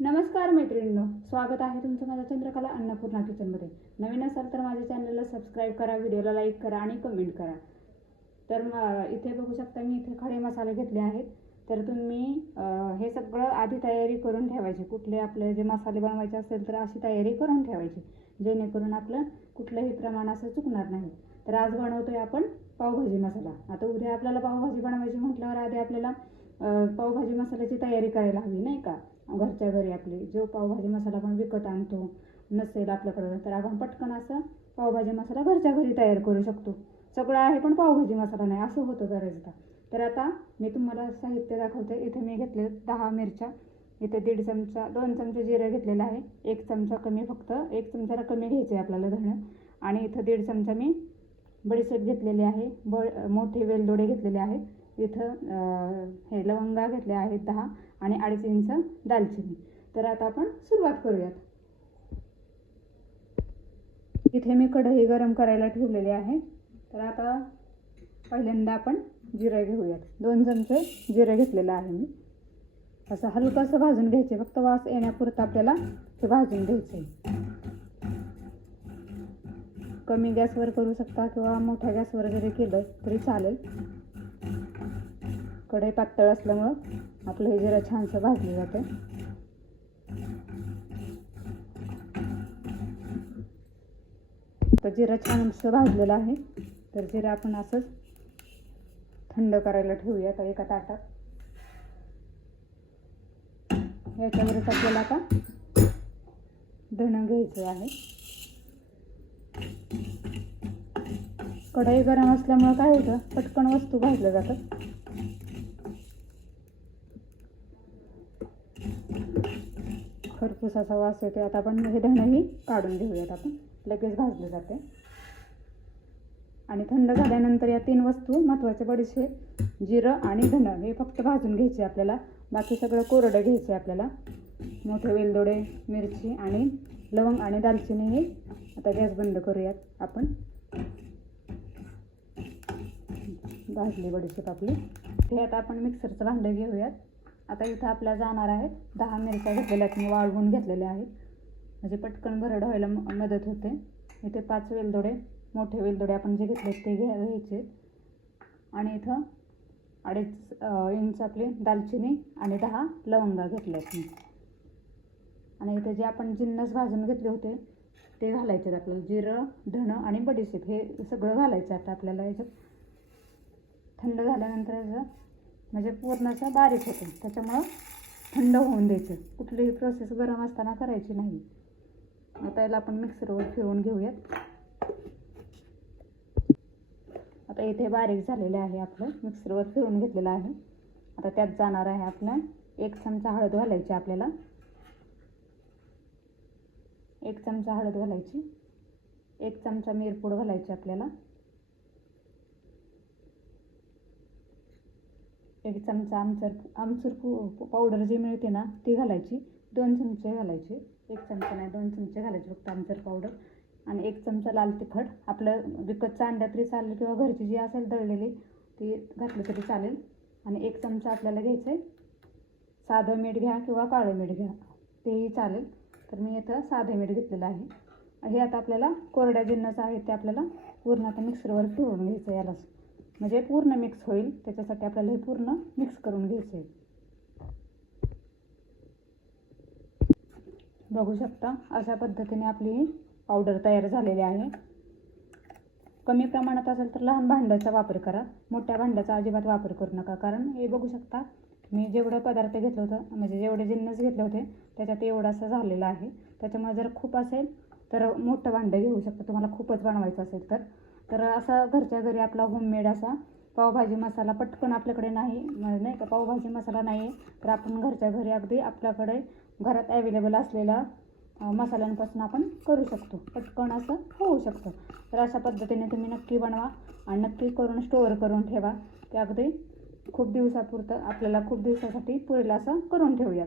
नमस्कार मैत्रिणींनो, स्वागत आहे तुमचं माझ्या चंद्रकला अन्नपूर्णा किचनमध्ये. नवीन असाल तर माझ्या चॅनलला सबस्क्राईब करा, व्हिडिओला लाईक करा आणि कमेंट करा. तर इथे बघू शकता मी इथे खडे मसाले घेतले आहेत. तर तुम्ही हे सगळं आधी तयारी करून ठेवायची. कुठले आपले जे मसाले बनवायचे असेल तर अशी तयारी करून ठेवायची, जेणेकरून आपलं कुठलंही प्रमाण असं चुकणार नाही. तर आज बनवतोय आपण पावभाजी मसाला. आता उद्या आपल्याला पावभाजी बनवायची म्हटल्यावर आधी आपल्याला पावभाजी मसाल्याची तयारी करायला हवी, नाही का? घरच्या घरी आपली जो पावभाजी मसाला आपण विकत आणतो नसेल आपल्याकडं, तर आपण पटकन असं पावभाजी मसाला घरच्या घरी तयार करू शकतो. सगळं आहे पण पावभाजी मसाला नाही, असं होतं बरेचदा. तर आता मी तुम्हाला साहित्य दाखवते. इथे मी घेतले 10 मिरच्या, इथे 1.5 चमचा 2 चमचे जिरं घेतलेलं आहे, 1 चमचा कमी, फक्त 1 चमचाला कमी घ्यायचे आहे आपल्याला धणं. आणि इथं 1.5 चमचा मी बडीशेप घेतलेली आहे, मोठे वेलदोडे घेतलेले आहेत. इथं हे लवंगा घेतल्या आहेत 10 आणि 2.5 इंच दालचिनी. तर आता आपण सुरुवात करूयात. इथे मी कढई गरम करायला ठेवलेली आहे. तर आता पहिल्यांदा आपण जिरे घेऊयात. 2 चमचे जिरे घेतलेलं आहे मी. असं हलकंसं भाजून घ्यायचे, फक्त वास येण्यापुरतं आपल्याला ते भाजून घ्यायचे. कमी गॅसवर करू शकता किंवा मोठ्या गॅसवर जरी केलं तरी चालेल. कढई पातळ असल्यामुळं आपलं हे जिरं छानसं भाजलं जातं. तर जिरं छानसं भाजलेलं आहे. तर जिरं आपण असंच थंड करायला ठेवूयात एका ताटात. याच्यावरच आपल्याला आता धणं घ्यायचं आहे. कढई गरम असल्यामुळं काय होतं, पटकन वस्तू भाजल्या जातात. खरपूस असा वास येते. आता आपण हे धणंही काढून घेऊयात. आपण लगेच भाजले जाते. आणि थंड झाल्यानंतर या 3 वस्तू महत्त्वाचे, बडीशेप, जिरं आणि धणं, हे फक्त भाजून घ्यायचे आपल्याला. बाकी सगळं कोरडं घ्यायचे आपल्याला. मोठे वेलदोडे, मिरची आणि लवंग आणि दालचिनी हे. आता गॅस बंद करूयात आपण. भाजली बडीशेप आपली. हे आता आपण मिक्सरचं भांडं घेऊयात. आता इथं आपल्याला जाणार आहेत 10 मिरच्या घेतलेल्या आहेत, मी वाळवून घेतलेल्या आहेत, म्हणजे पटकन भरड व्हायला मदत होते. इथे 5 वेलदोडे, मोठे वेलदोडे आपण जे घेतले ते घ्यायचे. आणि इथं 2.5 इंच आपली दालचिनी आणि 10 लवंगा घेतल्यात मी. आणि इथे जे आपण जिन्नस भाजून घेतले होते ते घालायचे आपल्याला. जिरं, धणं आणि बडीशेप हे सगळं घालायचं आता आपल्याला याच्यात. थंड झाल्यानंतर याचं म्हणजे पूर्ण असं बारीक होतं, त्याच्यामुळं थंड होऊन द्यायचं. कुठलीही प्रोसेस गरम असताना करायची नाही. आता याला आपण मिक्सरवर फिरवून घेऊयात. आता इथे बारीक झालेले आहे, आपलं मिक्सरवर फिरवून घेतलेलं आहे. आता त्यात जाणार आहे आपलं 1 चमचा हळद घालायची आपल्याला. 1 चमचा हळद घालायची. 1 चमचा मिरपूड घालायची आपल्याला. 1 चमचा आमचूर पावडर जी मिळते ना ती घालायची. 2 चमचे घालायचे. 1 चमचा नाही, 2 चमचे घालायचे फक्त आमचूर पावडर. आणि 1 चमचा लाल तिखट, आपलं विकतचं आणलं तरी चालेल किंवा घरची जी असेल दळलेली ती घातली तरी चालेल. आणि 1 चमचा आपल्याला घ्यायचं आहे साधं मीठ, घ्या किंवा काळं मीठ घ्या तेही चालेल. तर मी इथं साधं मीठ घेतलेलं आहे. हे आता आपल्याला कोरड्या जिन्नस आहेत ते आपल्याला पूर्ण आता मिक्सरवर फिरवून घ्यायचं आहे यालाच, म्हणजे पूर्ण मिक्स होईल. त्याच्यासाठी आपल्याला हे पूर्ण मिक्स करून घ्यायचं आहे. बघू शकता अशा पद्धतीने आपली पावडर तयार झालेली आहे. कमी प्रमाणात असेल तर लहान भांड्याचा वापर करा, मोठ्या भांड्याचा अजिबात वापर करू नका. कारण हे बघू शकता मी जेवढं पदार्थ घेतलं होतं, म्हणजे जेवढे जिन्नस घेतले होते त्याच्यात एवढं असं झालेलं आहे. त्याच्यामुळे जर खूप असेल तर मोठं भांडं घेऊ शकता, तुम्हाला खूपच बनवायचं असेल तर. तर असा घरच्या घरी आपला होममेड असा पावभाजी मसाला पटकन आपल्याकडे नाही का, पावभाजी मसाला नाही आहे तर आपण घरच्या घरी अगदी आपल्याकडे घरात ॲवेलेबल असलेला मसाल्यांपासून आपण करू शकतो. पटकन असं होऊ शकतं. तर अशा पद्धतीने तुम्ही नक्की बनवा आणि नक्की करून स्टोअर करून ठेवा, की अगदी खूप दिवसापुरतं आपल्याला खूप दिवसासाठी पुरेल असं करून ठेवूयात.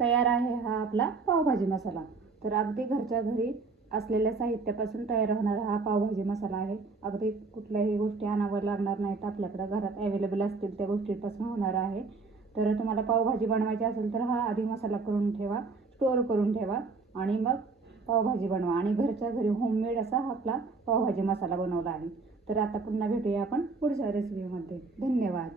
तयार आहे हा आपला पावभाजी मसाला. तर अगदी घरच्या घरी असलेल्या साहित्यापासून तयार होणारा हा पावभाजी मसाला आहे. अगदी कुठल्याही गोष्टी आणाव्या लागणार नाहीत, आपल्याकडे घरात ॲवेलेबल असतील त्या गोष्टींपासून होणार आहे. तर तुम्हाला पावभाजी बनवायची असेल तर हा आधी मसाला करून ठेवा, स्टोअर करून ठेवा आणि मग पावभाजी बनवा. आणि घरच्या घरी होममेड असा आपला पावभाजी मसाला बनवला आहे. तर आता पुन्हा भेटूया आपण पुढच्या रेसिपीमध्ये. धन्यवाद.